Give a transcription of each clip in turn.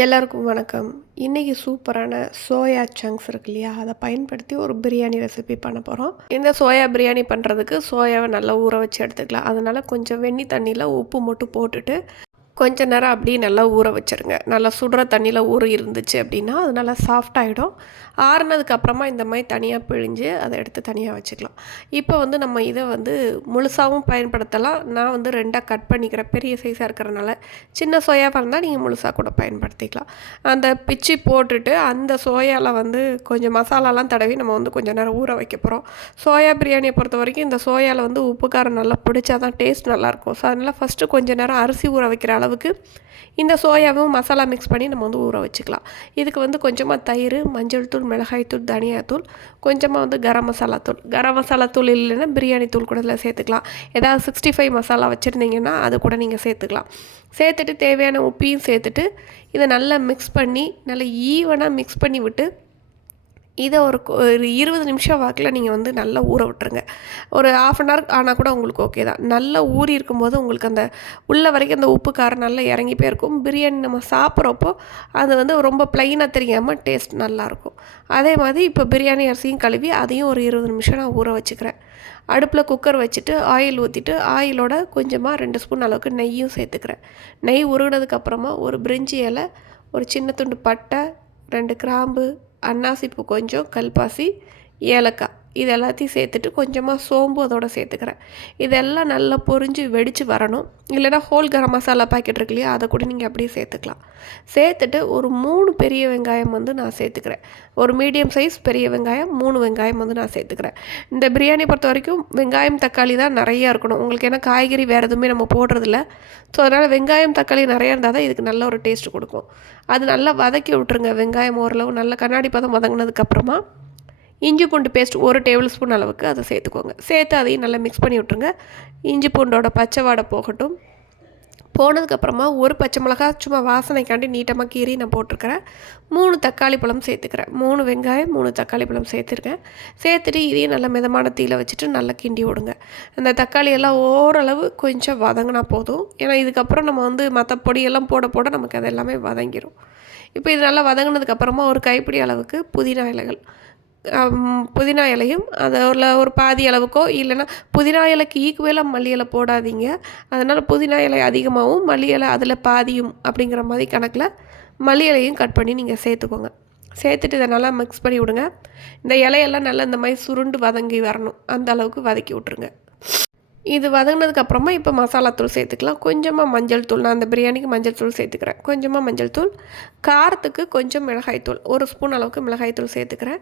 எல்லாருக்கும் வணக்கம். இன்றைக்கி சூப்பரான சோயா சங்க்ஸ் இருக்கு இல்லையா? அதை பயன்படுத்தி ஒரு பிரியாணி ரெசிபி பண்ண போகிறோம் இந்த சோயா பிரியாணி பண்ணுறதுக்கு சோயாவை நல்லா ஊற வச்சு எடுத்துக்கலாம். அதனால் கொஞ்சம் வெண்ணி தண்ணியில் உப்பு மட்டும் போட்டுட்டு கொஞ்ச நேரம் அப்படியே நல்லா ஊற வச்சுருங்க. நல்லா சுடுற தண்ணியில் ஊற இருந்துச்சு அப்படின்னா அது நல்லா சாஃப்டாகிடும் ஆறுனதுக்கப்புறமா ஆறுனதுக்கு அப்புறமா இந்த மாதிரி தனியாக பிழிஞ்சு அதை எடுத்து தனியாக வச்சுக்கலாம். இப்போ வந்து நம்ம இதை வந்து முழுசாகவும் பயன்படுத்தலாம். நான் வந்து ரெண்டாக கட் பண்ணிக்கிறேன். பெரிய சைஸாக இருக்கிறனால சின்ன சோயாவாக இருந்தால் நீங்கள் முழுசாக கூட பயன்படுத்திக்கலாம். அந்த பிச்சு போட்டுட்டு அந்த சோயாவில் வந்து கொஞ்சம் மசாலாலாம் தடவி நம்ம வந்து கொஞ்சம் நேரம் ஊற வைக்க போகிறோம் சோயா பிரியாணியை பொறுத்த வரைக்கும் இந்த சோயாவில் வந்து உப்பு காரம் நல்லா பிடிச்சா தான் டேஸ்ட் நல்லாயிருக்கும் ஸோ அதனால் ஃபஸ்ட்டு கொஞ்சம் நேரம் அரிசி ஊற வைக்கிற அளவுக்கு இந்த சோயாவும் மசாலா மிக்ஸ் பண்ணி நம்ம வந்து ஊற வச்சுக்கலாம். இதுக்கு வந்து கொஞ்சமாக தயிர் மஞ்சள் தூள் மிளகாய் தூள் தனியாத்தூள் கொஞ்சமாக வந்து கரம் மசாலா தூள். கரம் மசாலா தூள் இல்லைன்னா பிரியாணி தூள் கூட இதில் சேர்த்துக்கலாம். ஏதாவது சிக்ஸ்டி ஃபைவ் மசாலா வச்சுருந்தீங்கன்னா அது கூட நீங்கள் சேர்த்துக்கலாம். சேர்த்துட்டு தேவையான உப்பையும் சேர்த்துட்டு இதை நல்லா மிக்ஸ் பண்ணி நல்லா ஈவனாக மிக்ஸ் பண்ணி விட்டு இதை ஒரு கொ- ஒரு இருபது நிமிஷம் வாக்கில் நீங்கள் வந்து நல்லா ஊற விட்டுருங்க. ஒரு ஆஃப் அன் ஹவர் ஆனால் கூட உங்களுக்கு ஓகே தான். நல்லா ஊறி இருக்கும்போது உங்களுக்கு அந்த உள்ள வரைக்கும் அந்த உப்பு காரம் நல்லா இறங்கி போயிருக்கும் பிரியாணி நம்ம சாப்பிட்றப்போ அது வந்து ரொம்ப ப்ளைனாக தெரியாமல் டேஸ்ட் நல்லாயிருக்கும் அதே மாதிரி இப்போ பிரியாணி அரிசியும் கழுவி அதையும் ஒரு இருபது நிமிஷம் நான் ஊற வச்சுக்கிறேன். அடுப்பில் குக்கர் வச்சுட்டு ஆயில் ஊற்றிட்டு ஆயிலோட கொஞ்சமாக ரெண்டு ஸ்பூன் அளவுக்கு நெய்யும் சேர்த்துக்கிறேன். நெய் உருகினதுக்கப்புறமா ஒரு பிரிஞ்சி இலை ஒரு சின்ன துண்டு பட்டை ரெண்டு கிராம்பு அன்னாசிப்பூ கொஞ்சம் கல்பாசி ஏலக்காய். இது எல்லாத்தையும் சேர்த்துட்டு கொஞ்சமாக சோம்பு அதோட சேர்த்துக்கிறேன். இதெல்லாம் நல்லா பொரிஞ்சு வெடித்து வரணும். இல்லைன்னா ஹோல் கரம் மசாலா பாக்கெட் இருக்கு இல்லையா அதை கூட நீங்கள் அப்படியே சேர்த்துக்கலாம். சேர்த்துட்டு ஒரு மூணு பெரிய வெங்காயம் வந்து நான் சேர்த்துக்கிறேன். ஒரு மீடியம் சைஸ் பெரிய வெங்காயம் மூணு வெங்காயம் வந்து நான் சேர்த்துக்கிறேன். இந்த பிரியாணி பொறுத்த வரைக்கும் வெங்காயம் தக்காளி தான் நிறையா இருக்கணும். உங்களுக்கு ஏன்னா காய்கறி வேறு எதுவுமே நம்ம போடுறதில்ல. ஸோ அதனால் வெங்காயம் தக்காளி நிறையா இருந்தால் தான் இதுக்கு நல்ல ஒரு டேஸ்ட் கொடுக்கும். அது நல்லா வதக்கி விட்ருங்க வெங்காயம் ஓரளவு நல்லா கண்ணாடி பதம் வதங்கினதுக்கப்புறமா இஞ்சி பூண்டு பேஸ்ட் ஒரு டேபிள் ஸ்பூன் அளவுக்கு அதை சேர்த்துக்கோங்க. சேர்த்து அதையும் நல்லா மிக்ஸ் பண்ணி விட்ருங்க இஞ்சி பூண்டோட பச்சை வாடை போகட்டும். போனதுக்கப்புறமா ஒரு பச்சை மிளகா சும்மா வாசனைக்காண்டி நீட்டமாக கீறி நான் போட்டிருக்கிறேன். மூணு தக்காளி பழம் சேர்த்துக்கிறேன். மூணு வெங்காயம் மூணு தக்காளி பழம் சேர்த்துருக்கேன். சேர்த்துட்டு இதையும் நல்லா மிதமான தீயில வச்சுட்டு நல்லா கிண்டி விடுங்க. அந்த தக்காளி எல்லாம் ஓரளவு கொஞ்சம் வதங்கினா போதும். ஏன்னா இதுக்கப்புறம் நம்ம வந்து மற்ற பொடியெல்லாம் போட போட நமக்கு அது எல்லாமே வதங்கிடும் இப்போ இது நல்லா வதங்கினதுக்கப்புறமா ஒரு கைப்பிடி அளவுக்கு புதினா இலைகள். புதினா இலையும் அதில் ஒரு பாதி அளவுக்கோ இல்லைன்னா புதினா இலைக்கு ஈக்குவலாக மல்லி இலை போடாதீங்க. அதனால் புதினா இலை அதிகமாகவும் மல்லி இலை அதில் பாதியும் அப்படிங்கிற மாதிரி கணக்கில் மல்லி இலையும் கட் பண்ணி நீங்கள் சேர்த்துக்கோங்க. சேர்த்துட்டு இதை நல்லா மிக்ஸ் பண்ணி விடுங்க. இந்த இலையெல்லாம் நல்லா இந்த மாதிரி சுருண்டு வதங்கி வரணும். அந்த அளவுக்கு வதக்கி விட்ருங்க இது வதங்கினதுக்கப்புறமா இப்போ மசாலா தூள் சேர்த்துக்கலாம். கொஞ்சமாக மஞ்சள் தூள் நான் அந்த பிரியாணிக்கு மஞ்சள் தூள் சேர்த்துக்கிறேன். கொஞ்சமாக மஞ்சள் தூள் காரத்துக்கு கொஞ்சம் மிளகாய்த்தூள் ஒரு ஸ்பூன் அளவுக்கு மிளகாய்த்தூள் சேர்த்துக்கிறேன்.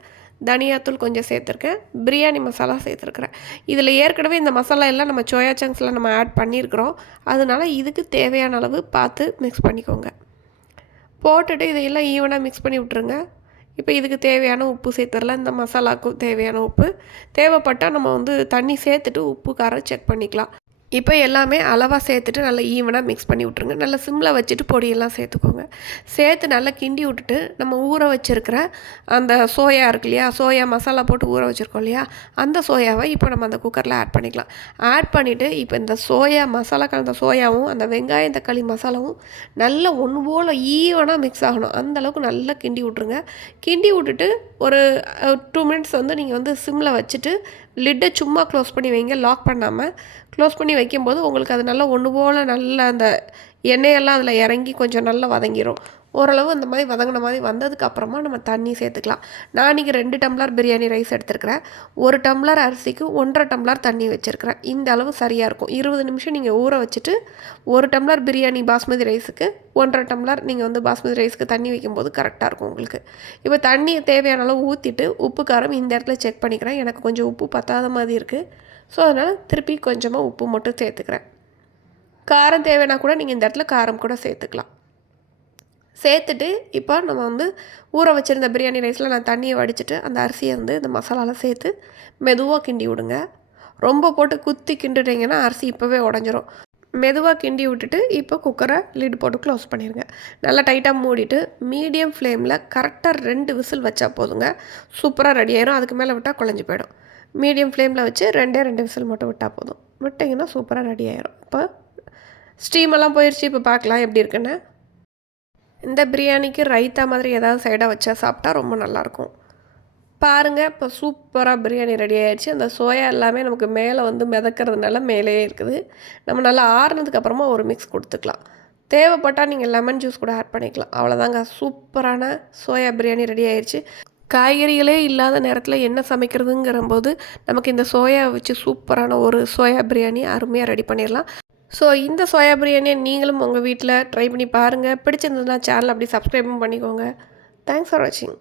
தனியாத்தூள் கொஞ்சம் சேர்த்துருக்கேன். பிரியாணி மசாலா சேர்த்துருக்குறேன். இதில் ஏற்கனவே இந்த மசாலா எல்லாம் நம்ம சோயா சங்க்ஸில் நம்ம ஆட் பண்ணியிருக்கிறோம் அதனால இதுக்கு தேவையான அளவு பார்த்து மிக்ஸ் பண்ணிக்கோங்க. போட்டுட்டு இதையெல்லாம் ஈவனாக மிக்ஸ் பண்ணி விட்ருங்க இப்போ இதுக்கு தேவையான உப்பு சேர்த்துடலாம். இந்த மசாலாவுக்கும் தேவையான உப்பு. தேவைப்பட்டால் நம்ம வந்து தண்ணி சேர்த்துட்டு உப்பு காரம் செக் பண்ணிக்கலாம். இப்போ எல்லாமே அளவாக சேர்த்துட்டு நல்லா ஈவனாக மிக்ஸ் பண்ணி விட்ருங்க நல்லா சிம்மில் வச்சுட்டு பொடியெல்லாம் சேர்த்துக்கோங்க. சேர்த்து நல்லா கிண்டி விட்டுட்டு நம்ம ஊற வச்சுருக்கிற அந்த சோயா இருக்கு இல்லையா? சோயா மசாலா போட்டு ஊற வச்சுருக்கோம் இல்லையா? அந்த சோயாவை இப்போ நம்ம அந்த குக்கரில் ஆட் பண்ணிக்கலாம். ஆட் பண்ணிவிட்டு இப்போ இந்த சோயா மசாலா கலந்த சோயாவும் அந்த வெங்காயம் தக்காளி மசாலாவும் நல்லா ஒன்று போல் ஈவனாக மிக்ஸ் ஆகணும். அந்த அளவுக்கு நல்லா கிண்டி விட்ருங்க கிண்டி விட்டுட்டு ஒரு டூ மினிட்ஸ் வந்து நீங்கள் வந்து சிம்மில் வச்சுட்டு லிட்டை சும்மா க்ளோஸ் பண்ணி வைங்க. லாக் பண்ணாமல் க்ளோஸ் பண்ணி வைக்கும்போது உங்களுக்கு அது நல்லா ஒன்று போல் நல்ல அந்த எண்ணெயெல்லாம் அதில் இறங்கி கொஞ்சம் நல்லா வதங்கிரும். ஓரளவு அந்த மாதிரி வதங்கின மாதிரி வந்ததுக்கு அப்புறமா நம்ம தண்ணி சேர்த்துக்கலாம். நான் இன்றைக்கி ரெண்டு டம்ளர் பிரியாணி ரைஸ் எடுத்துருக்கிறேன். ஒரு டம்ளர் அரிசிக்கு ஒன்றரை டம்ளர் தண்ணி வச்சுருக்கிறேன். இந்த அளவு சரியாக இருக்கும். இருபது நிமிஷம் நீங்கள் ஊற வச்சுட்டு ஒரு டம்ளர் பிரியாணி பாஸ்மதி ரைஸுக்கு ஒன்றரை டம்ளர் நீங்கள் வந்து பாஸ்மதி ரைஸுக்கு தண்ணி வைக்கும்போது கரெக்டாக இருக்கும் உங்களுக்கு. இப்போ தண்ணி தேவையான அளவு ஊற்றிட்டு உப்பு காரம் இந்த இடத்துல செக் பண்ணிக்கிறேன். எனக்கு கொஞ்சம் உப்பு பத்தாத மாதிரி இருக்குது ஸோ அதனால் திருப்பி கொஞ்சமாக உப்பு மட்டும் சேர்த்துக்கிறேன். காரம் தேவைன்னா கூட நீங்கள் இந்த இடத்துல காரம் கூட சேர்த்துக்கலாம். சேர்த்துட்டு இப்போ நம்ம வந்து ஊற வச்சுருந்த பிரியாணி ரைஸில் நான் தண்ணியை வடிச்சிட்டு அந்த அரிசியை வந்து இந்த மசாலாவில் சேர்த்து மெதுவாக கிண்டி விடுங்க. ரொம்ப போட்டு குத்தி கிண்டுட்டீங்கன்னா அரிசி இப்போவே உடஞ்சிரும். மெதுவாக கிண்டி விட்டுட்டு இப்போ குக்கரை லிட் போட்டு க்ளோஸ் பண்ணிடுங்க நல்லா டைட்டாக மூடிட்டு மீடியம் ஃப்ளேமில் கரெக்டாக ரெண்டு விசில் வச்சா போதுங்க. சூப்பராக ரெடி ஆயிரும். அதுக்கு மேலே விட்டால் குழஞ்சி போயிடும். மீடியம் ஃப்ளேமில் வச்சு ரெண்டே ரெண்டு விசில் மட்டும் விட்டால் போதும். விட்டிங்கன்னா சூப்பராக ரெடி ஆயிரும். இப்போ ஸ்டீமெல்லாம் போயிடுச்சு இப்போ பார்க்கலாம் எப்படி இருக்குன்னு. இந்த பிரியாணிக்கு ரைத்தா மாதிரி ஏதாவது சைடாக வச்சா சாப்பிட்டா ரொம்ப நல்லாயிருக்கும். பாருங்கள் இப்போ சூப்பராக பிரியாணி ரெடி ஆயிடுச்சு. அந்த சோயா எல்லாமே நமக்கு மேலே வந்து மிதக்கிறதுனால மேலேயே இருக்குது. நம்ம நல்லா ஆறுனதுக்கப்புறமா ஒரு மிக்ஸ் கொடுத்துக்கலாம். தேவைப்பட்டால் நீங்கள் லெமன் ஜூஸ் கூட ஆட் பண்ணிக்கலாம். அவ்வளோதாங்க சூப்பரான சோயா பிரியாணி ரெடி ஆயிடுச்சு காய்கறிகளே இல்லாத நேரத்தில் என்ன சமைக்கிறதுங்கிற போது நமக்கு இந்த சோயா வச்சு சூப்பரான ஒரு சோயா பிரியாணி அருமையாக ரெடி பண்ணிடலாம். ஸோ இந்த சோயா பிரியாணியை நீங்களும் உங்கள் வீட்டில் ட்ரை பண்ணி பாருங்கள் பிடிச்சிருந்ததுன்னா சேனல் அப்படி சப்ஸ்கிரைபும் பண்ணிக்கோங்க. தேங்க்ஸ் ஃபார் வாட்சிங்